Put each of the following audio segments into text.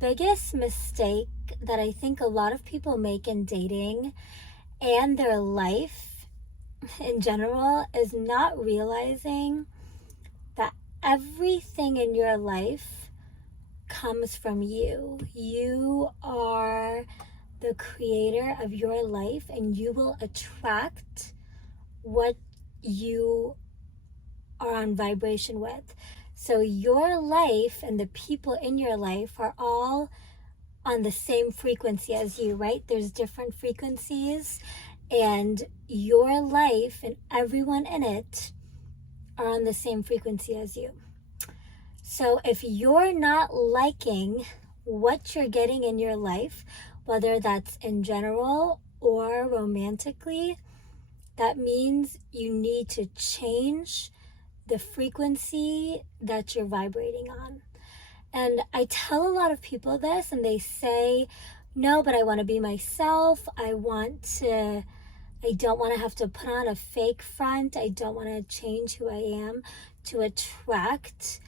biggest mistake that I think a lot of people make in dating and their life in general is not realizing that everything in your life comes from you. You are the creator of your life, and you will attract what you are on vibration with. So your life and the people in your life are all on the same frequency as you, right? There's different frequencies, and your life and everyone in it are on the same frequency as you. So if you're not liking what you're getting in your life, whether that's in general or romantically, that means you need to change the frequency that you're vibrating on. And I tell a lot of people this, and they say, no, but I want to be myself. I don't want to have to put on a fake front. I don't want to change who I am to attract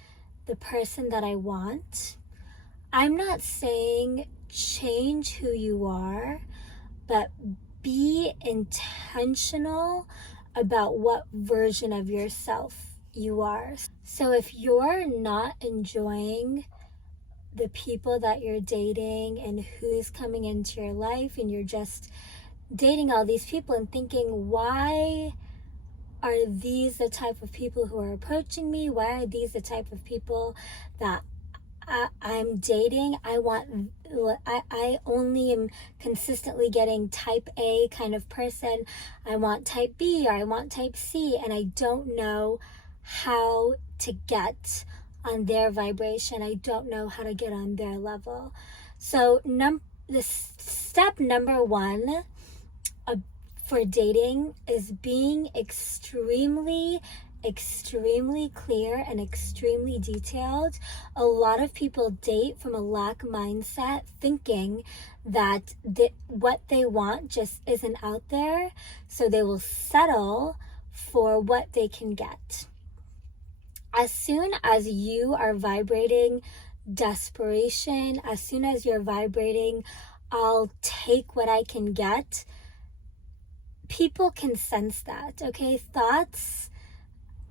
the person that I want. I'm not saying change who you are, but be intentional about what version of yourself you are. So if you're not enjoying the people that you're dating and who's coming into your life, and you're just dating all these people and thinking, why are these the type of people who are approaching me? Why are these the type of people that I'm dating? I only am consistently getting type A kind of person. I want type B, or I want type C, and I don't know how to get on their vibration. I don't know how to get on their level. So the step number one for dating is being extremely clear and extremely detailed. A lot of people date from a lack mindset, thinking that what they want just isn't out there, so they will settle for what they can get. As soon as you are vibrating desperation, as soon as you're vibrating, I'll take what I can get, people can sense that, okay? Thoughts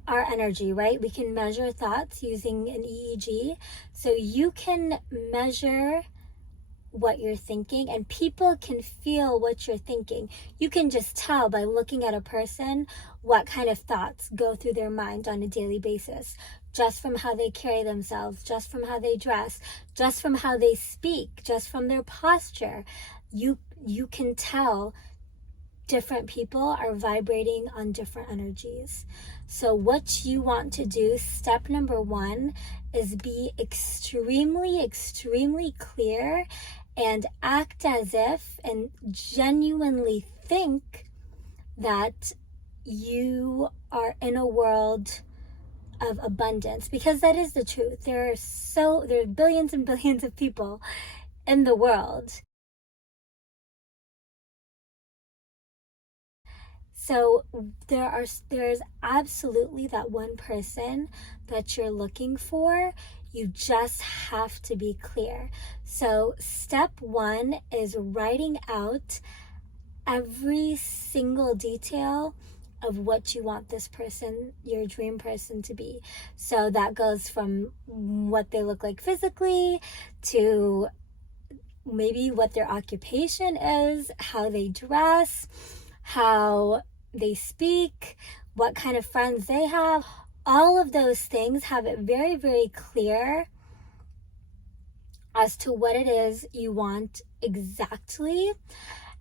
are energy, right? We can measure thoughts using an EEG. So you can measure what you're thinking, and people can feel what you're thinking. You can just tell by looking at a person what kind of thoughts go through their mind on a daily basis, just from how they carry themselves, just from how they dress, just from how they speak, just from their posture. You can tell different people are vibrating on different energies. So what you want to do, step number one, is be extremely clear and act as if and genuinely think that you are in a world of abundance, because that is the truth. There are billions and billions of people in the world. So there's absolutely that one person that you're looking for. You just have to be clear. So step one is writing out every single detail of what you want this person, your dream person, to be. So that goes from what they look like physically to maybe what their occupation is, how they dress, how they speak, what kind of friends they have. All of those things, have it very, very clear as to what it is you want exactly.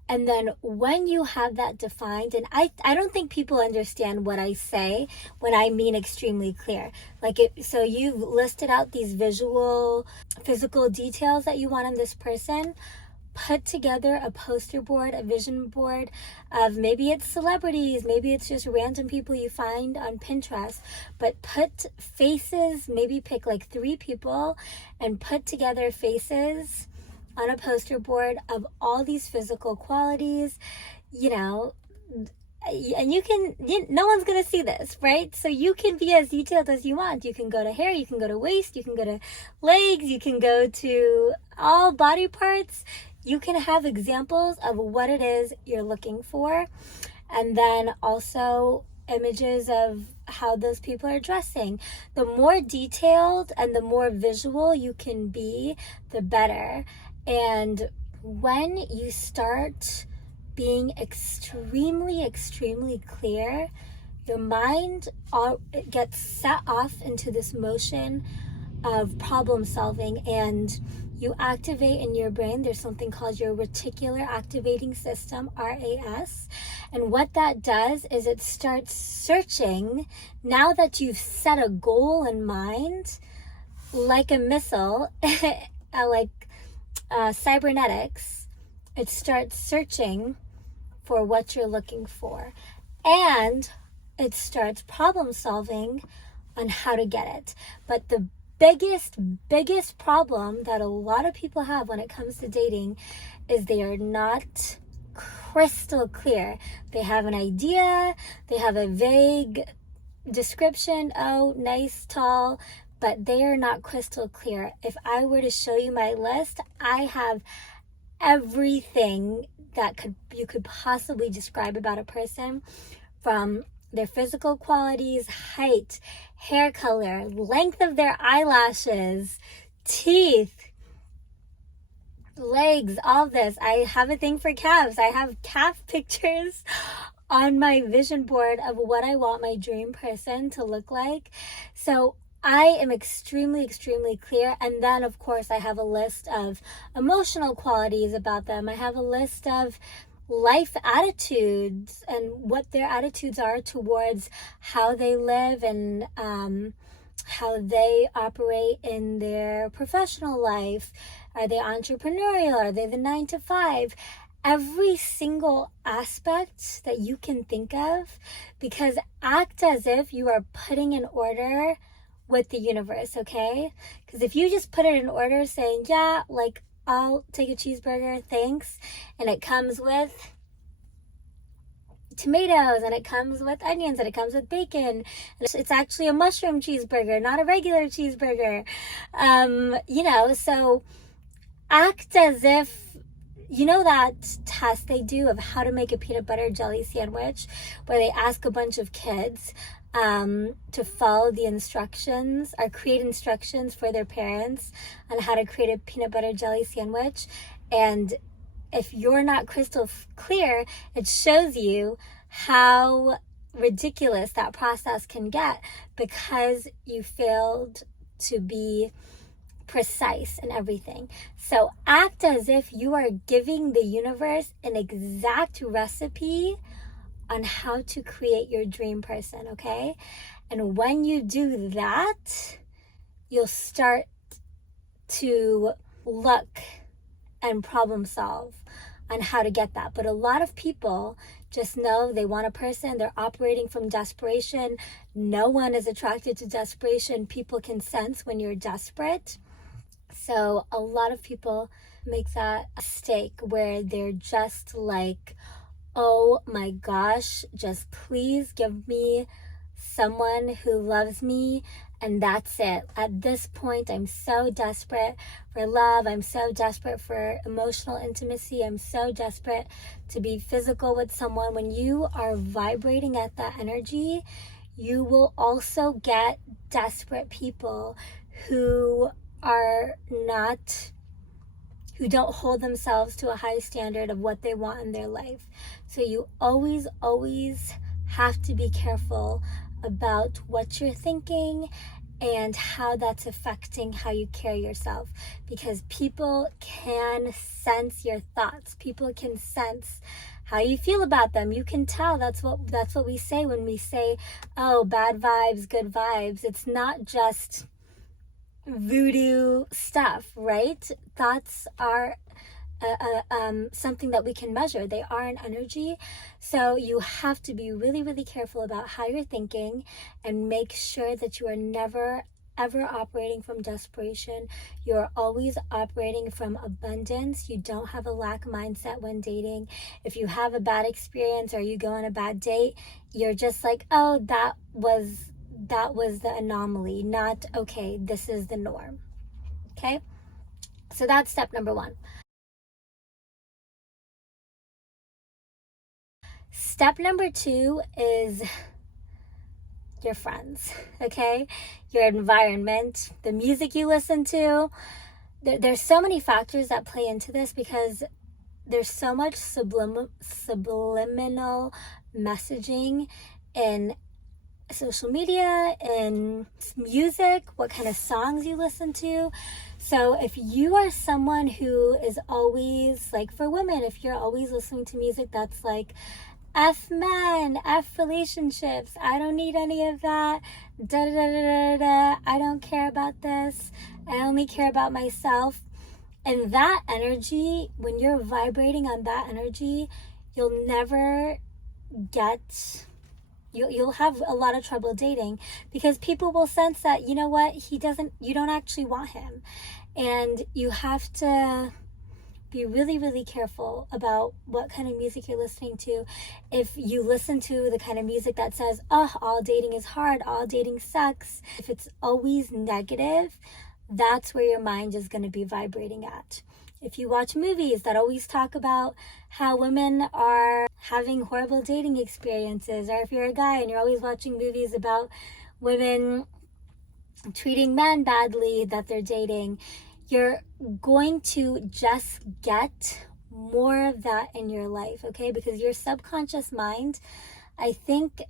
And then when you have that defined, and I don't think people understand what I say when I mean extremely clear. So you've listed out these physical details that you want in this person. Put together a poster board, a vision board of, maybe it's celebrities, maybe it's just random people you find on Pinterest, but put faces, maybe pick like 3 people and put together faces on a poster board of all these physical qualities, and no one's going to see this, right? So you can be as detailed as you want. You can go to hair, you can go to waist, you can go to legs, you can go to all body parts. You can have examples of what it is you're looking for, and then also images of how those people are dressing. The more detailed and the more visual you can be, the better. And when you start being extremely, extremely clear, your mind gets set off into this motion of problem solving, and you activate in your brain, there's something called your reticular activating system, RAS. And what that does is it starts searching, now that you've set a goal in mind, like a missile, like cybernetics, it starts searching for what you're looking for. And it starts problem solving on how to get it. But the biggest problem that a lot of people have when it comes to dating is they are not crystal clear. They have an idea, they have a vague description, oh, nice, tall, but they are not crystal clear. If I were to show you my list, I have everything that you could possibly describe about a person, from their physical qualities, height, hair color, length of their eyelashes, teeth, legs, all this. I have a thing for calves. I have calf pictures on my vision board of what I want my dream person to look like. So I am extremely, extremely clear. And then, of course, I have a list of emotional qualities about them. I have a list of life attitudes and what their attitudes are towards how they live and how they operate in their professional life. Are they entrepreneurial? Are they the 9 to 5? Every single aspect that you can think of, because act as if you are putting in order with the universe, okay? Because if you just put it in order saying, yeah, like, I'll take a cheeseburger, thanks, and it comes with tomatoes, and it comes with onions, and it comes with bacon, and it's actually a mushroom cheeseburger, not a regular cheeseburger, so act as if, that test they do of how to make a peanut butter jelly sandwich, where they ask a bunch of kids to follow the instructions or create instructions for their parents on how to create a peanut butter jelly sandwich. And if you're not crystal clear, it shows you how ridiculous that process can get because you failed to be precise in everything. So act as if you are giving the universe an exact recipe on how to create your dream person, okay? And when you do that, you'll start to look and problem solve on how to get that. But a lot of people just know they want a person, they're operating from desperation. No one is attracted to desperation. People can sense when you're desperate. So a lot of people make that mistake where they're just like, oh my gosh, just please give me someone who loves me, and that's it. At this point, I'm so desperate for love. I'm so desperate for emotional intimacy. I'm so desperate to be physical with someone. When you are vibrating at that energy, you will also get desperate people who don't hold themselves to a high standard of what they want in their life. So you always have to be careful about what you're thinking and how that's affecting how you carry yourself, because people can sense your thoughts. People can sense how you feel about them. You can tell. That's what we say when we say, oh, bad vibes, good vibes. It's not just voodoo stuff, right? Thoughts are something that we can measure. They are an energy. So you have to be really, really careful about how you're thinking and make sure that you are never, ever operating from desperation. You're always operating from abundance. You don't have a lack mindset when dating. If you have a bad experience or you go on a bad date, you're just like, oh, that was the anomaly, not okay, this is the norm. Okay? So that's step number 1. Step number 2 is your friends, okay? Your environment, the music you listen to. There's so many factors that play into this because there's so much subliminal messaging in social media, in music, what kind of songs you listen to. So if you are someone who is always, like for women, if you're always listening to music that's like F men, F relationships, I don't need any of that, da da da da da, I don't care about this, I only care about myself. And that energy, when you're vibrating on that energy, you'll never get, you'll have a lot of trouble dating, because people will sense that, you know what, you don't actually want him. And you have to be really, really careful about what kind of music you're listening to. If you listen to the kind of music that says, oh, all dating is hard, all dating sucks, if it's always negative, that's where your mind is going to be vibrating at. If you watch movies that always talk about how women are having horrible dating experiences, or if you're a guy and you're always watching movies about women treating men badly that they're dating, you're going to just get more of that in your life, okay? Because your subconscious mind, I think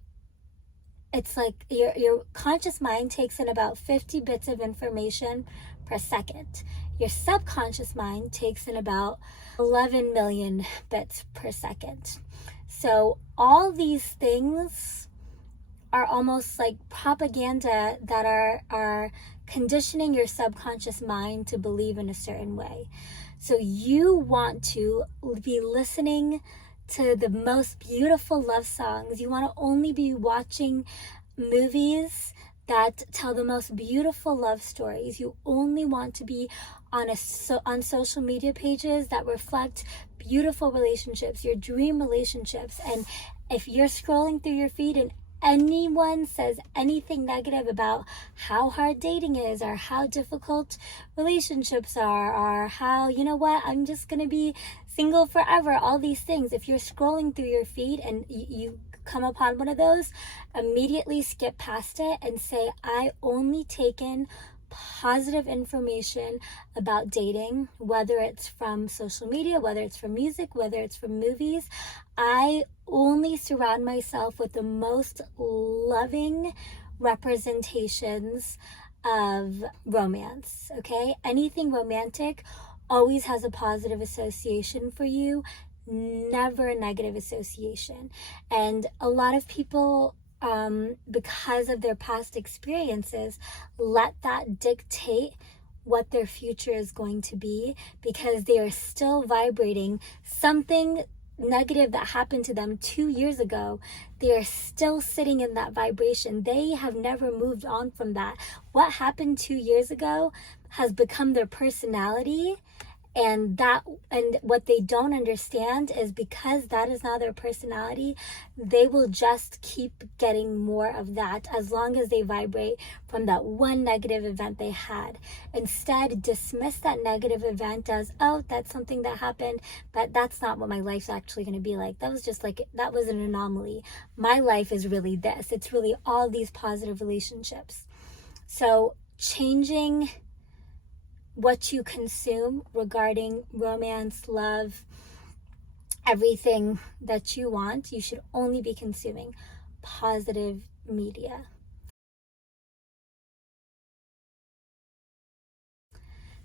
it's like your conscious mind takes in about 50 bits of information per second. Your subconscious mind takes in about 11 million bits per second. So all these things are almost like propaganda that are conditioning your subconscious mind to believe in a certain way. So you want to be listening to the most beautiful love songs. You want to only be watching movies that tell the most beautiful love stories. You only want to be on social media pages that reflect beautiful relationships, your dream relationships. And if you're scrolling through your feed and anyone says anything negative about how hard dating is, or how difficult relationships are, or how, you know what, I'm just gonna be single forever, all these things, if you're scrolling through your feed and you come upon one of those, immediately skip past it and say, I only take in positive information about dating, whether it's from social media, whether it's from music, whether it's from movies. I only surround myself with the most loving representations of romance, okay? Anything romantic always has a positive association for you, never a negative association. And a lot of people, because of their past experiences, let that dictate what their future is going to be, because they are still vibrating something negative that happened to them 2 years ago. They are still sitting in that vibration. They have never moved on from that. What happened 2 years ago has become their personality. And what they don't understand is, because that is now their personality, they will just keep getting more of that as long as they vibrate from that one negative event they had. Instead, dismiss that negative event as, oh, that's something that happened, but that's not what my life's actually going to be like. That was an anomaly. My life is really this. It's really all these positive relationships. So changing what you consume regarding romance, love, everything that you want, you should only be consuming positive media.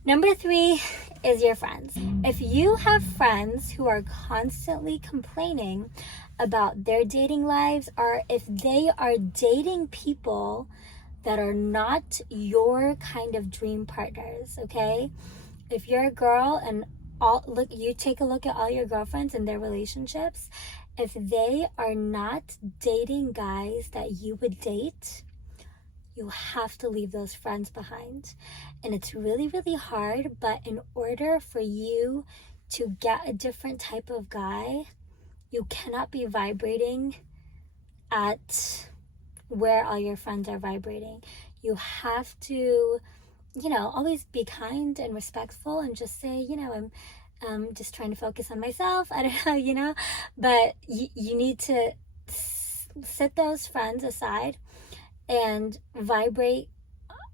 Number 3 is your friends. If you have friends who are constantly complaining about their dating lives, or if they are dating people that are not your kind of dream partners, okay? If you're a girl and you take a look at all your girlfriends and their relationships, if they are not dating guys that you would date, you have to leave those friends behind. And it's really, really hard, but in order for you to get a different type of guy, you cannot be vibrating at where all your friends are vibrating. You have to, always be kind and respectful and just say, I'm just trying to focus on myself. I don't know, but you need to set those friends aside and vibrate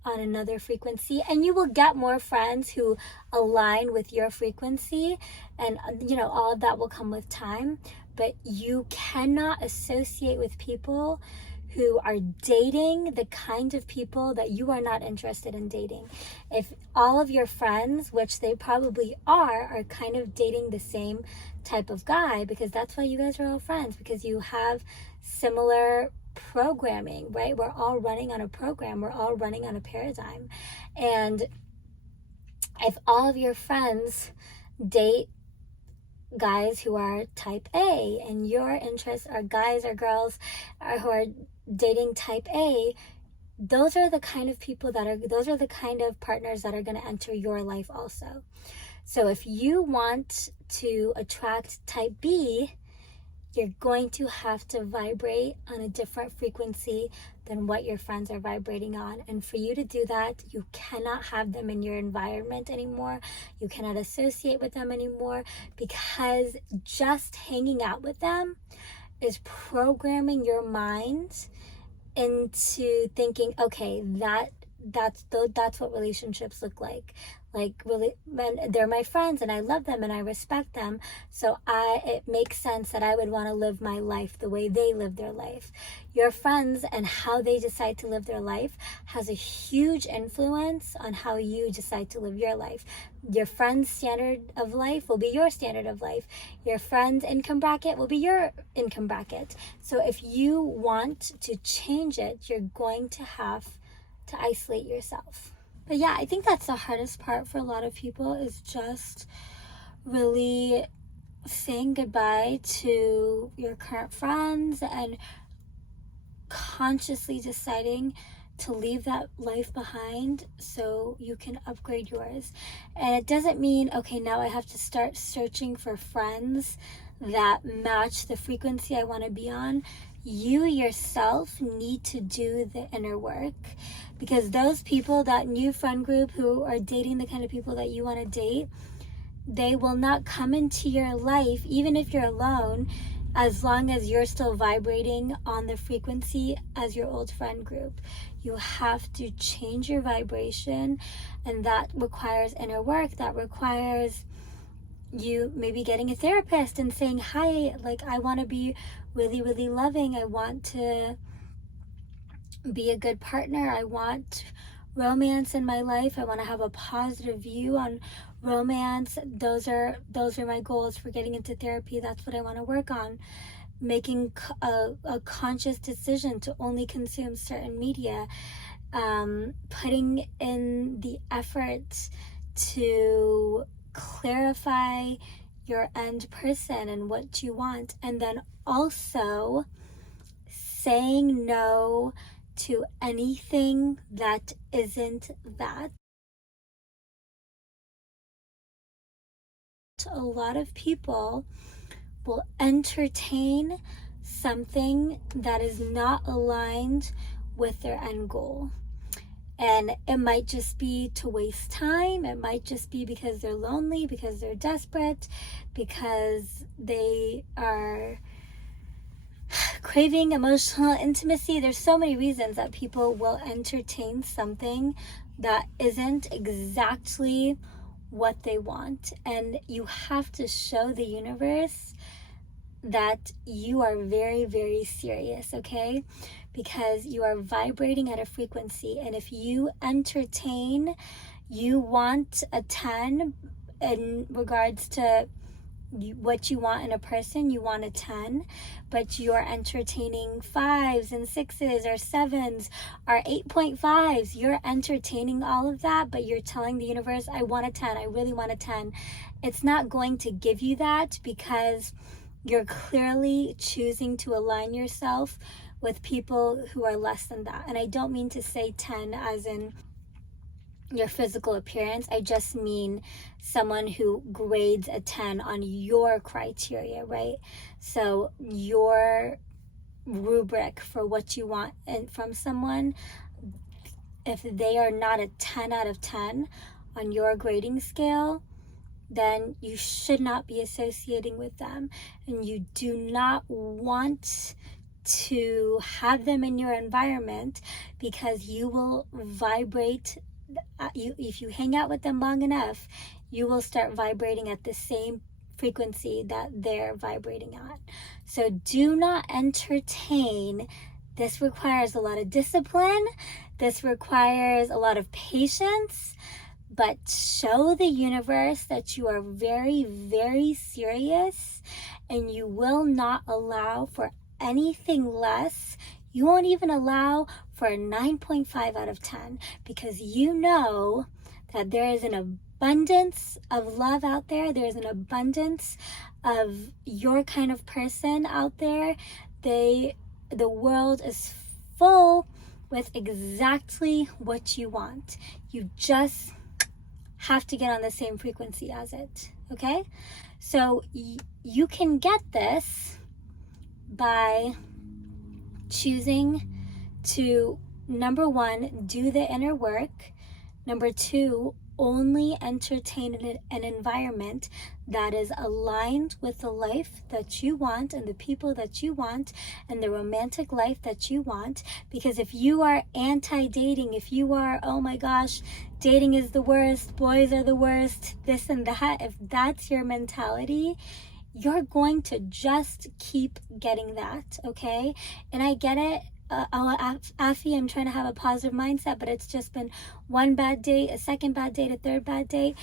on another frequency, and you will get more friends who align with your frequency, and all of that will come with time. But you cannot associate with people who are dating the kind of people that you are not interested in dating. If all of your friends, which they probably are kind of dating the same type of guy, because that's why you guys are all friends, because you have similar programming, right? We're all running on a program. We're all running on a paradigm. And if all of your friends date guys who are type A, and your interests are guys or girls who are dating type A, those are the kind of partners that are going to enter your life also. So if you want to attract type B, you're going to have to vibrate on a different frequency than what your friends are vibrating on. And for you to do that, you cannot have them in your environment anymore. You cannot associate with them anymore, because just hanging out with them is programming your mind into thinking, okay, that's what relationships look like. Like, really, they're my friends and I love them and I respect them, so it makes sense that I would want to live my life the way they live their life. Your friends and how they decide to live their life has a huge influence on how you decide to live your life. Your friend's standard of life will be your standard of life. Your friend's income bracket will be your income bracket. So if you want to change it, you're going to have to isolate yourself. But yeah, I think that's the hardest part for a lot of people, is just really saying goodbye to your current friends and consciously deciding to leave that life behind so you can upgrade yours. And it doesn't mean, okay, now I have to start searching for friends that match the frequency I want to be on. You yourself need to do the inner work, because those people, that new friend group who are dating the kind of people that you want to date, they will not come into your life, even if you're alone, as long as you're still vibrating on the frequency as your old friend group. You have to change your vibration, and that requires inner work. That requires you maybe getting a therapist and saying, hi, like, I want to be really, really loving. I want to be a good partner. I want romance in my life. I want to have a positive view on romance. Those are my goals for getting into therapy. That's what I want to work on. Making a conscious decision to only consume certain media. Putting in the effort to clarify your end person and what you want, and then also saying no to anything that isn't that. A lot of people will entertain something that is not aligned with their end goal. And it might just be to waste time. It might just be because they're lonely, because they're desperate, because they are craving emotional intimacy. There's so many reasons that people will entertain something that isn't exactly what they want. And you have to show the universe that you are very, very serious, okay? Because you are vibrating at a frequency, and if you entertain, you want a 10 in regards to what you want in a person, you want a 10, but you're entertaining 5s and 6s or 7s or 8.5s. You're entertaining all of that, but you're telling the universe, I want a 10, I really want a 10. It's not going to give you that, because you're clearly choosing to align yourself with people who are less than that. And I don't mean to say 10 as in your physical appearance. I just mean someone who grades a 10 on your criteria, right? So your rubric for what you want from someone, if they are not a 10 out of 10 on your grading scale, then you should not be associating with them. And you do not want to have them in your environment, because you will vibrate. If you hang out with them long enough, you will start vibrating at the same frequency that they're vibrating at. So do not entertain. This requires a lot of discipline. This requires a lot of patience. But show the universe that you are very, very serious, and you will not allow for anything less. You won't even allow for a 9.5 out of 10, because you know that there is an abundance of love out there. There's an abundance of your kind of person out there. The world is full with exactly what you want. You just have to get on the same frequency as it, okay? So you can get this by choosing to, number one, do the inner work. Number two, only entertain an environment that is aligned with the life that you want and the people that you want and the romantic life that you want. Because if you are anti-dating, if you are, oh my gosh, dating is the worst, boys are the worst, this and that, if that's your mentality, you're going to just keep getting that, okay? And I get it. Afi, I'm trying to have a positive mindset, but it's just been one bad date, a second bad date, a third bad date.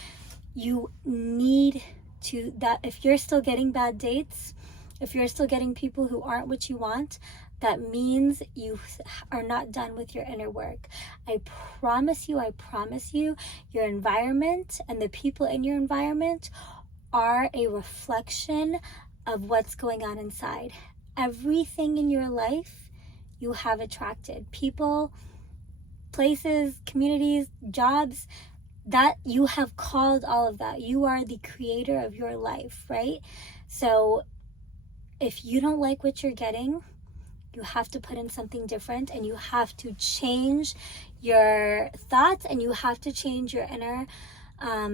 You need to, that if you're still getting bad dates, if you're still getting people who aren't what you want, that means you are not done with your inner work. I promise you, your environment and the people in your environment are a reflection of what's going on inside. Everything in your life you have attracted. People, places, communities, jobs, that you have called all of that. You are the creator of your life, right? So if you don't like what you're getting, you have to put in something different, and you have to change your thoughts, and you have to change your inner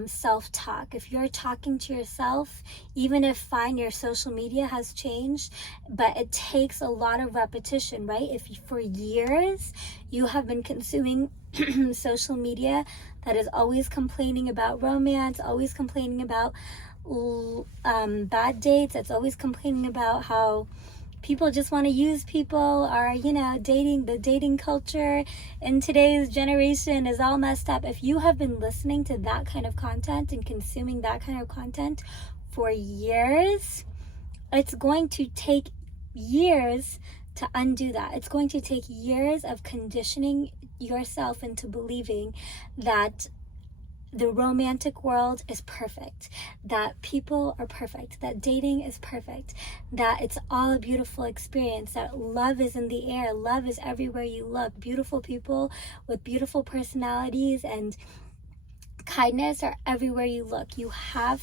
self-talk. If you're talking to yourself, even if fine, your social media has changed, but it takes a lot of repetition, right? If for years you have been consuming social media that is always complaining about romance, always complaining about bad dates, it's always complaining about how people just want to use people, or the dating culture in today's generation is all messed up. If you have been listening to that kind of content and consuming that kind of content for years, it's going to take years to undo that. It's going to take years of conditioning yourself into believing that the romantic world is perfect, that people are perfect, that dating is perfect, that it's all a beautiful experience, that love is in the air, love is everywhere you look. Beautiful people with beautiful personalities and kindness are everywhere you look. You have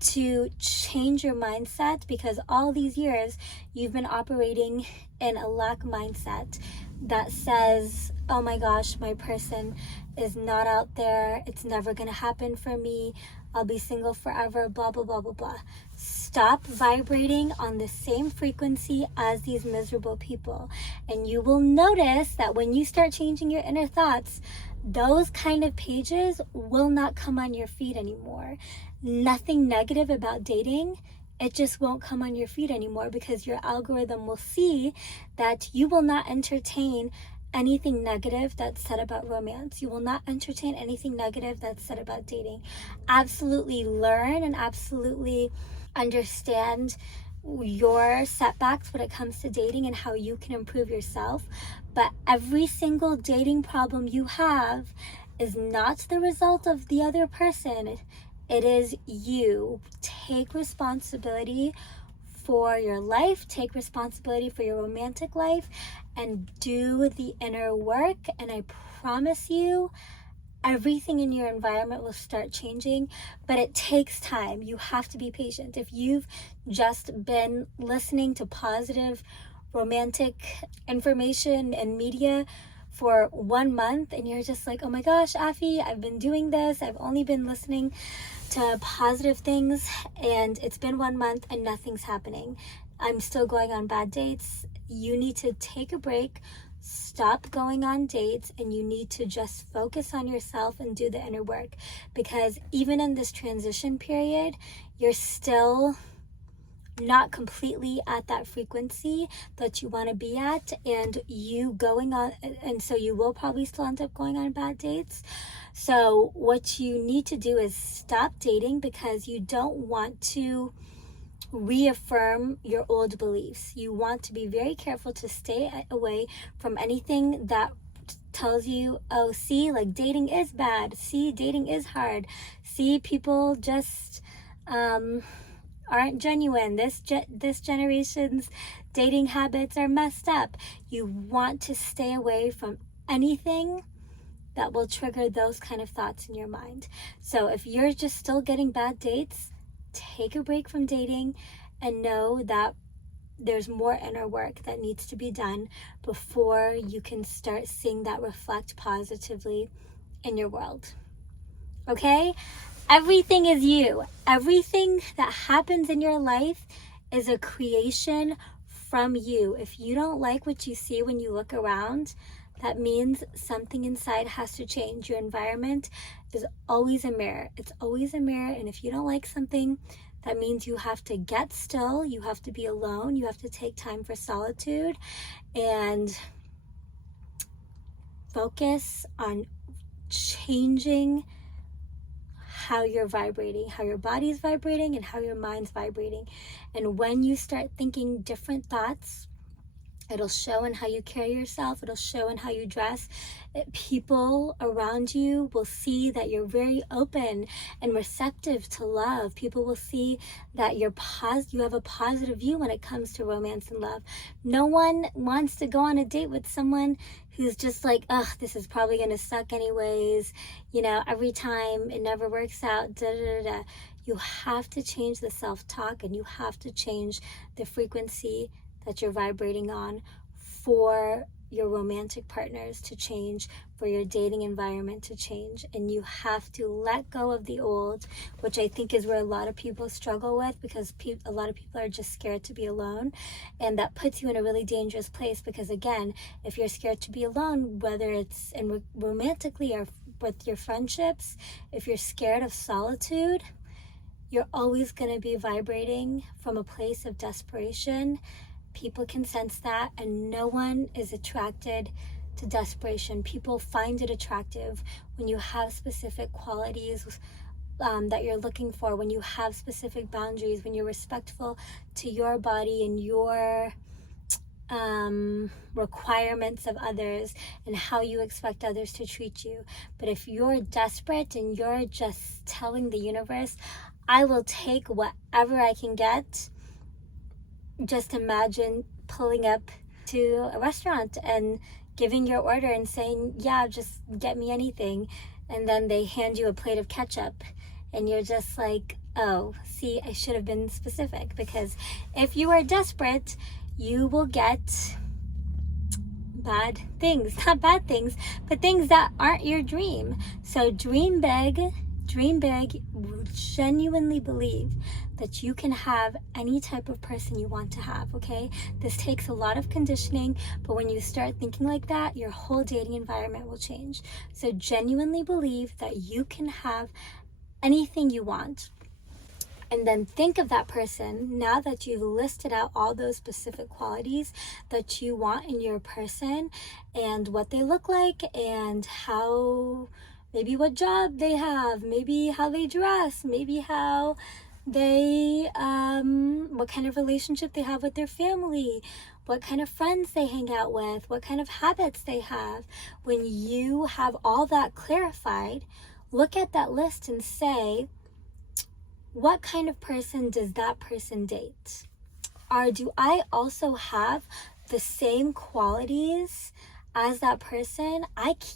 to change your mindset, because all these years you've been operating in a lack mindset that says, oh my gosh, my person is not out there, it's never gonna happen for me, I'll be single forever, blah blah blah blah blah. Stop vibrating on the same frequency as these miserable people, and you will notice that when you start changing your inner thoughts, those kind of pages will not come on your feed anymore. Nothing negative about dating, it just won't come on your feed anymore, because your algorithm will see that you will not entertain anything negative that's said about romance. You will not entertain anything negative that's said about dating. Absolutely learn and absolutely understand your setbacks when it comes to dating and how you can improve yourself. But every single dating problem you have is not the result of the other person. It is you. Take responsibility for your life, take responsibility for your romantic life, and do the inner work, and I promise you, everything in your environment will start changing. But it takes time. You have to be patient. If you've just been listening to positive romantic information and media for 1 month, and you're just like, oh my gosh, Afi, I've been doing this, I've only been listening to positive things, and it's been 1 month and nothing's happening, I'm still going on bad dates, you need to take a break, stop going on dates, and you need to just focus on yourself and do the inner work. Because even in this transition period, you're still not completely at that frequency that you want to be at, and you going on, and so you will probably still end up going on bad dates. So what you need to do is stop dating, because you don't want to reaffirm your old beliefs. You want to be very careful to stay away from anything that tells you, oh, see, like dating is bad, see, dating is hard, see, people just aren't genuine, this generation's dating habits are messed up. You want to stay away from anything that will trigger those kind of thoughts in your mind. So if you're just still getting bad dates, take a break from dating and know that there's more inner work that needs to be done before you can start seeing that reflect positively in your world. Okay? Everything is you. Everything that happens in your life is a creation from you. If you don't like what you see when you look around, that means something inside has to change. Your environment is always a mirror. It's always a mirror. And if you don't like something, that means you have to get still. You have to be alone. You have to take time for solitude and focus on changing how you're vibrating, how your body's vibrating, and how your mind's vibrating. And when you start thinking different thoughts, it'll show in how you carry yourself. It'll show in how you dress. People around you will see that you're very open and receptive to love. People will see that you have a positive view when it comes to romance and love. No one wants to go on a date with someone who's just like, ugh, this is probably going to suck anyways. You know, every time it never works out, da da da. You have to change the self-talk, and you have to change the frequency that you're vibrating on for your romantic partners to change, for your dating environment to change. And you have to let go of the old, which I think is where a lot of people struggle with, because a lot of people are just scared to be alone, and that puts you in a really dangerous place. Because again, if you're scared to be alone, whether it's romantically or with your friendships, if you're scared of solitude, you're always going to be vibrating from a place of desperation. People can sense that, and no one is attracted to desperation. People find it attractive when you have specific qualities that you're looking for, when you have specific boundaries, when you're respectful to your body and your requirements of others and how you expect others to treat you. But if you're desperate and you're just telling the universe, I will take whatever I can get, just imagine pulling up to a restaurant and giving your order and saying, yeah, just get me anything. And then they hand you a plate of ketchup and you're just like, oh, see, I should have been specific. Because if you are desperate, you will get bad things. Not bad things, but things that aren't your dream. So dream big, genuinely believe that you can have any type of person you want to have, okay? This takes a lot of conditioning, but when you start thinking like that, your whole dating environment will change. So genuinely believe that you can have anything you want. And then think of that person, now that you've listed out all those specific qualities that you want in your person, and what they look like, and how, maybe what job they have, maybe how they dress, maybe how they, what kind of relationship they have with their family, what kind of friends they hang out with, what kind of habits they have. When you have all that clarified, look at that list and say, what kind of person does that person date? Or do I also have the same qualities as that person,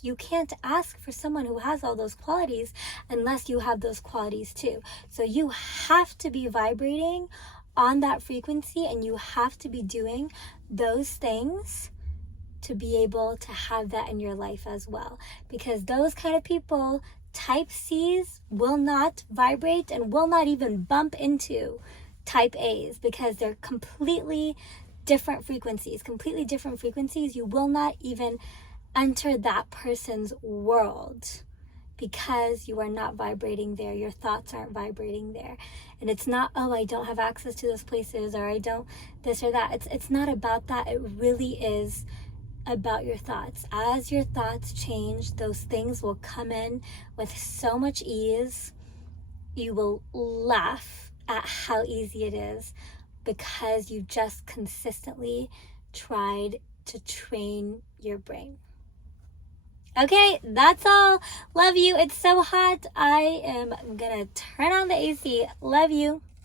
you can't ask for someone who has all those qualities unless you have those qualities too. So you have to be vibrating on that frequency, and you have to be doing those things to be able to have that in your life as well. Because those kind of people, type C's, will not vibrate and will not even bump into type A's, because they're completely different frequencies. You will not even enter that person's world because you are not vibrating there. Your thoughts aren't vibrating there. And it's not, oh, I don't have access to those places, or I don't this or that. It's not about that. It really is about your thoughts. As your thoughts change, those things will come in with so much ease. You will laugh at how easy it is, because you just consistently tried to train your brain. Okay, that's all. Love you. It's so hot. I am gonna turn on the AC. Love you.